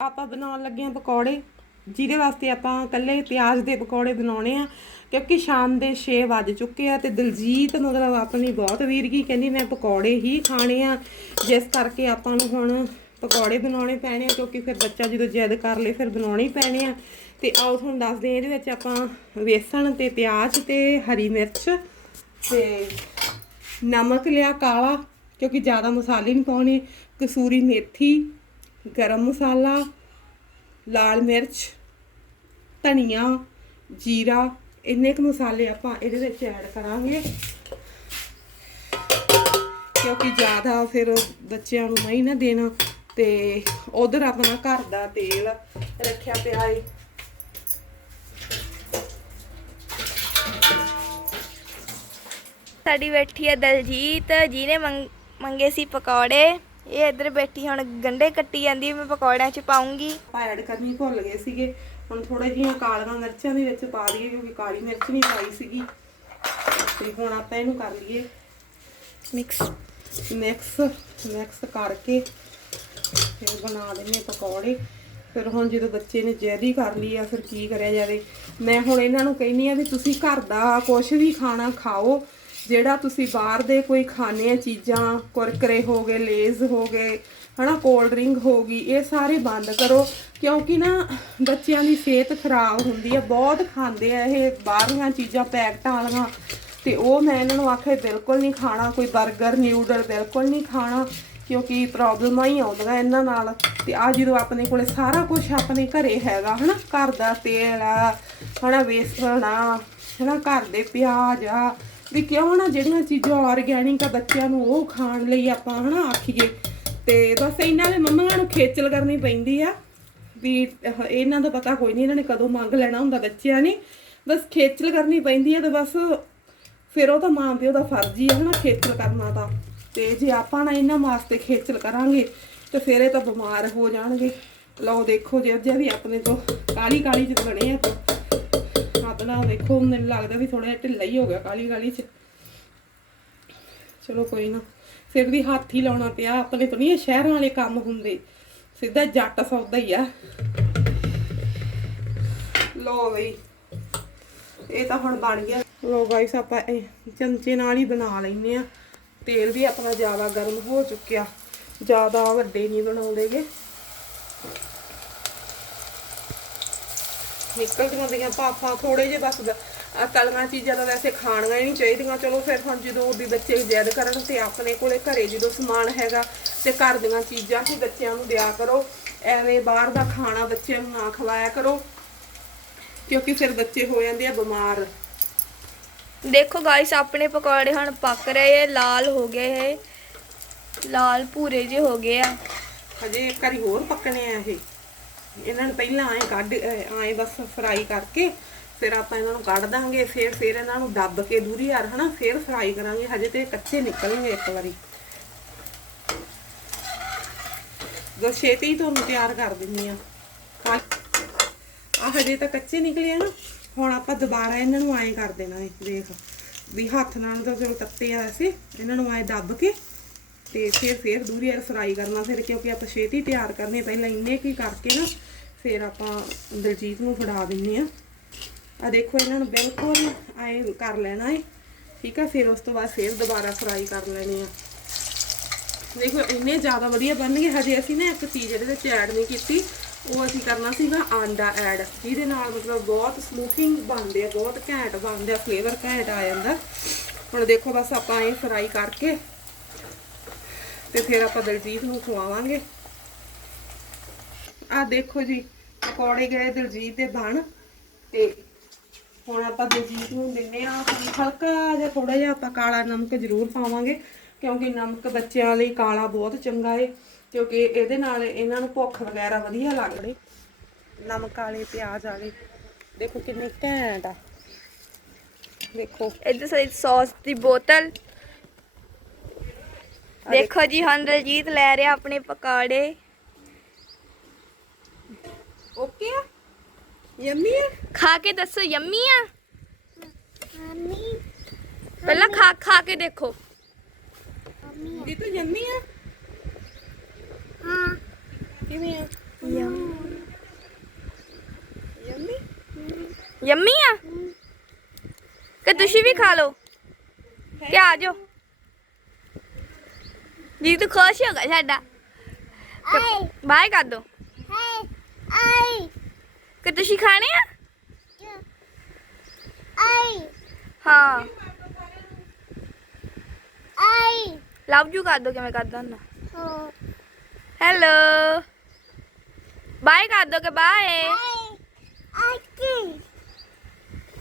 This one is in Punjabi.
ਆਪਾਂ ਬਣਾਉਣ ਲੱਗੇ ਹਾਂ ਪਕੌੜੇ, ਜਿਹਦੇ ਵਾਸਤੇ ਆਪਾਂ ਕੱਲੇ ਪਿਆਜ਼ ਦੇ ਪਕੌੜੇ ਬਣਾਉਣੇ ਆ, ਕਿਉਂਕਿ ਸ਼ਾਮ ਦੇ 6 ਵੱਜ ਚੁੱਕੇ ਆ ਤੇ ਦਿਲਜੀਤ ਮਤਲਬ ਆਪਣੀ ਬਹੁਤ ਵੀਰਗੀ ਕਹਿੰਦੀ, ਮੈਂ ਪਕੌੜੇ ਹੀ ਖਾਣੇ ਆ। ਜਿਸ ਕਰਕੇ ਆਪਾਂ ਨੂੰ ਹੁਣ ਪਕੌੜੇ ਬਣਾਉਣੇ ਪੈਣੇ ਆ, ਕਿਉਂਕਿ ਫਿਰ ਬੱਚਾ ਜਦੋਂ ਜਿੱਦ ਕਰ ਲੇ ਫਿਰ ਬਣਾਉਣੇ ਹੀ ਪੈਣੇ ਆ। ਤੇ ਆਓ ਤੁਹਾਨੂੰ ਦੱਸਦੇ ਆ ਇਹਦੇ ਵਿੱਚ ਆਪਾਂ ਵੇਸਣ ਤੇ ਪਿਆਜ਼ ਤੇ ਹਰੀ ਮਿਰਚ ਤੇ ਨਮਕ ਲਿਆ, ਕਾਲਾ, ਕਿਉਂਕਿ ਜ਼ਿਆਦਾ ਮਸਾਲੇ ਨਹੀਂ ਪਾਉਣੇ, ਕਸੂਰੀ ਮੇਥੀ ਗਰਮ ਮਸਾਲਾ, ਲਾਲ ਮਿਰਚ, ਧਨੀਆ, ਜੀਰਾ, ਇੰਨੇ ਕੁ ਮਸਾਲੇ ਆਪਾਂ ਇਹਦੇ ਵਿੱਚ ਐਡ ਕਰਾਂਗੇ। ਕਿਉਂਕਿ ਜ਼ਿਆਦਾ ਫਿਰ ਬੱਚਿਆਂ ਨੂੰ ਨਹੀਂ ਨਾ ਦੇਣਾ ਤੇ ਉਧਰ ਆਪਣਾ ਘਰ ਦਾ ਤੇਲ ਰੱਖਿਆ ਪਿਆ ਏ। ਸਾਡੀ ਬੈਠੀ ਹੈ ਦਲਜੀਤ, ਜਿਹਨੇ ਮੰਗ- ਮੰਗੇ ਸੀ ਪਕੌੜੇ। ਇਹ ਇੱਧਰ ਬੈਠੀ ਹੁਣ ਗੰਡੇ ਕੱਟੀ ਜਾਂਦੀ ਮੈਂ ਪਕੌੜਿਆਂ 'ਚ ਪਾਉਂਗੀ। ਆਪਾਂ ਐਡ ਕਰਨੀ ਭੁੱਲ ਗਏ ਸੀਗੇ। ਹੁਣ ਥੋੜਾ ਜਿਹੀਆਂ ਕਾਲੀਆਂ ਮਿਰਚਾਂ ਦੇ ਵਿੱਚ ਪਾ ਦਈਏ ਕਿਉਂਕਿ ਕਾਲੀ ਮਿਰਚ ਨਹੀਂ ਪਾਈ ਸੀਗੀ। ਤੇ ਹੁਣ ਆਪਾਂ ਇਹਨੂੰ ਕਰ ਲਈਏ ਮਿਕਸ ਮਿਕਸ ਮਿਕਸ ਕਰਕੇ ਫਿਰ ਬਣਾ ਦਿੰਨੇ ਪਕੌੜੇ। ਫਿਰ ਹੁਣ ਜਦੋਂ ਬੱਚੇ ਨੇ ਜੈਦੀ ਕਰ ਲਈ ਆ ਫਿਰ ਕੀ ਕਰਿਆ ਜਾਵੇ? ਮੈਂ ਹੁਣ ਇਹਨਾਂ ਨੂੰ ਕਹਿੰਨੀ ਆ ਵੀ ਤੁਸੀਂ ਘਰ ਦਾ ਕੁਝ ਵੀ ਖਾਣਾ ਖਾਓ ਜਿਹੜਾ ਤੁਸੀਂ ਬਾਹਰ ਦੇ ਕੋਈ ਖਾਣੇ ਆ ਚੀਜ਼ਾਂ, ਕੁਰਕਰੇ ਹੋ ਗਏ, ਲੇਜ਼ ਹੋ ਗਏ, ਹਨਾ ਕੋਲਡ ਡਰਿੰਕ ਹੋ ਗਈ, ਇਹ ਸਾਰੇ ਬੰਦ ਕਰੋ। ਕਿਉਂਕਿ ਨਾ ਬੱਚਿਆਂ ਦੀ ਸਿਹਤ ਖਰਾਬ ਹੁੰਦੀ ਆ, ਬਹੁਤ ਖਾਂਦੇ ਆ ਇਹ ਬਾਹਰਲੀਆਂ ਚੀਜ਼ਾਂ, ਪੈਕਟਾਂ ਵਾਲੀਆਂ। ਤੇ ਉਹ ਮੈਂ ਇਹਨਾਂ ਨੂੰ ਆਖਿਆ, ਬਿਲਕੁਲ ਨਹੀਂ ਖਾਣਾ, ਕੋਈ 버ਗਰ ਨਿਊਡਲ ਬਿਲਕੁਲ ਨਹੀਂ ਖਾਣਾ, ਕਿਉਂਕਿ ਪ੍ਰੋਬਲਮਾਂ ਹੀ ਆਉਂਦੀਆਂ ਇਹਨਾਂ ਨਾਲ। ਤੇ ਆ ਜਦੋਂ ਆਪਣੇ ਕੋਲੇ ਸਾਰਾ ਕੁਝ ਆਪਣੇ ਘਰੇ ਹੈਗਾ, ਹਨਾ, ਘਰ ਦਾ ਤੇਲ ਆ, ਹਨਾ, ਵੇਸਣ ਆ, ਹਨਾ, ਘਰ ਦੇ ਪਿਆਜ਼ ਆ ਵੀ ਕਿਉਂ ਨਾ ਜਿਹੜੀਆਂ ਚੀਜ਼ਾਂ ਆਰਗੈਨਿਕ ਆ ਬੱਚਿਆਂ ਨੂੰ ਉਹ ਖਾਣ ਲਈ ਆਪਾਂ ਹਨਾ ਆਖੀਏ। ਤੇ ਬਸ ਇਹਨਾਂ ਦੇ ਮੰਮੀਆਂ ਨੂੰ ਖੇਚਲ ਕਰਨੀ ਪੈਂਦੀ ਆ ਵੀ ਇਹਨਾਂ ਦਾ ਪਤਾ ਕੋਈ ਨਹੀਂ ਇਹਨਾਂ ਨੇ ਕਦੋਂ ਮੰਗ ਲੈਣਾ ਹੁੰਦਾ ਬੱਚਿਆਂ ਨੇ। ਬਸ ਖੇਚਲ ਕਰਨੀ ਪੈਂਦੀ ਆ ਤੇ ਬਸ ਫਿਰ ਉਹ ਤਾਂ ਮਾਂ ਪਿਓ ਦਾ ਫਰਜ਼ ਹੀ ਆ ਹਨਾ ਖੇਚਲ ਕਰਨਾ ਤਾਂ। ਤੇ ਜੇ ਆਪਾਂ ਨਾ ਇਹਨਾਂ ਵਾਸਤੇ ਖੇਚਲ ਕਰਾਂਗੇ ਤੇ ਫਿਰ ਇਹ ਤਾਂ ਬਿਮਾਰ ਹੋ ਜਾਣਗੇ। ਲਓ ਦੇਖੋ ਜੇ ਜੇ ਵੀ ਆਪਣੇ ਤੋਂ ਕਾਲੀ ਕਾਲੀ ਚ ਬਣੇ ਆ। ਤਾਂ ਆਪਣਾ ਦੇਖੋ ਮੈਨੂੰ ਲੱਗਦਾ ਵੀ ਥੋੜਾ ਜਿਹਾ ਢਿੱਲਾ ਹੀ ਹੋ ਗਿਆ ਕਾਲੀ ਕਾਲੀ ਚ। ਚਲੋ ਕੋਈ ਨਾ ਫਿਰ ਵੀ ਹੱਥ ਹੀ ਲਾਉਣਾ ਪਿਆ, ਆਪਣੇ ਤੋਂ ਨਹੀਂ ਸ਼ਹਿਰਾਂ ਵਾਲੇ ਕੰਮ ਹੁੰਦੇ, ਸਿੱਧਾ ਜੱਟ ਸੌਦਾ ਹੀ ਆ। ਲੋ ਬਈ, ਇਹ ਤਾਂ ਹੁਣ ਬਣ ਗਿਆ। ਲੋ ਗਾਇਸ ਆਪਾਂ ਇਹ ਚਮਚੇ ਨਾਲ ਹੀ ਬਣਾ ਲੈਨੇ ਆ ਤੇਲ ਵੀ ਆਪਣਾ ਜ਼ਿਆਦਾ ਗਰਮ ਹੋ ਚੁੱਕਿਆ, ਜ਼ਿਆਦਾ ਵੱਡੇ ਨਹੀਂ ਬਣਾਉਂਦੇਗੇ ਨਿਕਲ ਜਾਂਦੀਆਂ ਪਾਪਾ ਥੋੜੇ ਜਿਹੇ ਬਸ ਤਲੀਆਂ ਚੀਜ਼ਾਂ ਤਾਂ ਵੈਸੇ ਖਾਣੀਆਂ ਹੀ ਨਹੀਂ ਚਾਹੀਦੀਆਂ ਚਲੋ ਫਿਰ ਹੁਣ ਜਦੋਂ ਵੀ ਬੱਚੇ ਜ਼ਿੱਦ ਕਰਨ ਤੇ ਆਪਣੇ ਕੋਲੇ ਘਰੇ ਜਦੋਂ ਸਮਾਨ ਹੈਗਾ ਤੇ ਘਰ ਦੀਆਂ ਚੀਜ਼ਾਂ ਹੀ ਬੱਚਿਆਂ ਨੂੰ ਦਿਆ ਕਰੋ ਐਵੇਂ ਬਾਹਰ ਦਾ ਖਾਣਾ ਬੱਚਿਆਂ ਨੂੰ ਨਾ ਖਵਾਇਆ ਕਰੋ ਕਿਉਂਕਿ ਫਿਰ ਬੱਚੇ ਹੋ ਜਾਂਦੇ ਆ ਬਿਮਾਰ। ਦੇਖੋ ਗਾਇਸ ਆਪਣੇ ਪਕੌੜੇ ਹੁਣ ਪੱਕ ਰਹੇ ਆ ਲਾਲ ਹੋ ਗਏ ਇਹ ਲਾਲ ਭੂਰੇ ਜਿਹੇ ਹੋ ਗਏ ਆ। ਹਜੇ ਇੱਕ ਵਾਰੀ ਹੋਰ ਪੱਕਣੇ ਆ ਇਹ। ਇਹਨਾਂ ਨੂੰ ਪਹਿਲਾਂ ਐਂ ਕੱਢ ਐਂ ਬਸ ਫਰਾਈ ਕਰਕੇ ਫਿਰ ਆਪਾਂ ਇਹਨਾਂ ਨੂੰ ਕੱਢ ਦਾਂਗੇ, ਫਿਰ ਫਿਰ ਇਹਨਾਂ ਨੂੰ ਦੱਬ ਕੇ ਦੂਰੀ ਯਾਰ ਹਨਾ, ਫਿਰ ਫਰਾਈ ਕਰਾਂਗੇ, ਹਜੇ ਤੇ ਕੱਚੇ ਨਿਕਲਣਗੇ ਇੱਕ ਵਾਰੀ। ਜੋ ਛੇਤੀ ਤੁਹਾਨੂੰ ਤਿਆਰ ਕਰ ਦਿੰਨੀ ਆ ਆ ਹਜੇ ਤਾਂ ਕੱਚੇ ਨਿਕਲੇ ਆ ਨਾ, ਹੁਣ ਆਪਾਂ ਦੁਬਾਰਾ ਇਹਨਾਂ ਨੂੰ ਐਂ ਕਰ ਦੇਣਾ ਹੈ ਦੇਖ, ਵੀ ਹੱਥ ਨਾਲ ਤਾਂ ਚਲੋ ਤੱਤੇ ਆ ਵੈਸੇ, ਇਹਨਾਂ ਨੂੰ ਐਂ ਦੱਬ ਕੇ ਤੇ ਫਿਰ ਫਿਰ ਦੂਰੀ ਵਾਰ ਫਰਾਈ ਕਰਨਾ ਫਿਰ, ਕਿਉਂਕਿ ਆਪਾਂ ਛੇਤੀ ਤਿਆਰ ਕਰਨੇ, ਪਹਿਲਾਂ ਇੰਨੇ ਕੀ ਕਰਕੇ ਨਾ, ਫਿਰ ਆਪਾਂ ਦਲਜੀਤ ਨੂੰ ਫੜਾ ਦਿੰਨੇ ਆ ਆ ਦੇਖੋ ਇਹਨਾਂ ਨੂੰ ਬਿਲਕੁਲ ਐਂ ਕਰ ਲੈਣਾ ਹੈ ਠੀਕ ਆ? ਫਿਰ ਉਸ ਤੋਂ ਬਾਅਦ ਫਿਰ ਦੁਬਾਰਾ ਫਰਾਈ ਕਰ ਲੈਣੇ ਆ। ਦੇਖੋ, ਇੰਨੇ ਜ਼ਿਆਦਾ ਵਧੀਆ ਬਣਨਗੇ ਹਜੇ ਅਸੀਂ ਨਾ ਇੱਕ ਚੀਜ਼ ਇਹਦੇ ਵਿੱਚ ਐਡ ਨਹੀਂ ਕੀਤੀ। ਉਹ ਅਸੀਂ ਕਰਨਾ ਸੀਗਾ ਆਂਡਾ ਐਡ ਜਿਹਦੇ ਨਾਲ ਮਤਲਬ ਬਹੁਤ ਸਮੂਥਿੰਗ ਬਣਦੇ ਆ, ਬਹੁਤ ਘੈਂਟ ਬਣਦੇ ਆ ਫਲੇਵਰ ਘੈਂਟ ਆ ਜਾਂਦਾ। ਹੁਣ ਦੇਖੋ ਬਸ ਆਪਾਂ ਇਹ ਫਰਾਈ ਕਰਕੇ ਤੇ ਫਿਰ ਆਪਾਂ ਦਲਜੀਤ ਨੂੰ ਖਵਾਵਾਂਗੇ। ਆ ਦੇਖੋ ਜੀ, ਪਕੌੜੇ ਗਏ ਦਲਜੀਤ ਦੇ ਬਣ। ਤੇ ਹੁਣ ਆਪਾਂ ਦਲਜੀਤ ਨੂੰ ਦਿੰਨੇ ਆ ਹਲਕਾ ਜਿਹਾ ਥੋੜਾ ਜਿਹਾ ਆਪਾਂ ਕਾਲਾ ਨਮਕ ਜ਼ਰੂਰ ਪਾਵਾਂਗੇ, ਕਿਉਂਕਿ ਨਮਕ ਬੱਚਿਆਂ ਲਈ ਕਾਲਾ ਬਹੁਤ ਚੰਗਾ ਏ, ਕਿਉਂਕਿ ਇਹਦੇ ਨਾਲ ਇਹਨਾਂ ਨੂੰ ਭੁੱਖ ਵਗੈਰਾ ਵਧੀਆ ਲੱਗਦੀ। ਨਮਕ ਵਾਲੇ ਪਿਆਜ਼ ਵਾਲੇ, ਦੇਖੋ ਕਿੰਨੇ ਘੈਂਟ ਆ। ਦੇਖੋ। ਇੱਧਰ ਸਾਡੀ ਸੌਸ ਦੀ ਬੋਤਲ। देखो जी हम रजीत लै रहे अपने पकौड़े। खाके दसो यमी है? पहला खा खा के देखो। यमी है? हाँ। हम्म। तुम भी खा लो। क्या आ जाओ। ਜੀ ਤੂੰ ਖੁਸ਼ ਹੋ ਗਿਆ ਸਾਡਾ ਬਾਏ ਕਰ ਦੋ ਕਿ ਤੁਸੀਂ ਖਾਣੇ ਆ ਹਾਂ ਲਵ ਯੂ ਕਰ ਦੋ ਕਿਵੇਂ ਕਰਦਾ ਹੁੰਦਾ ਹੈਲੋ ਬਾਏ ਕਰ ਦੋ ਕਿ ਬਾਏ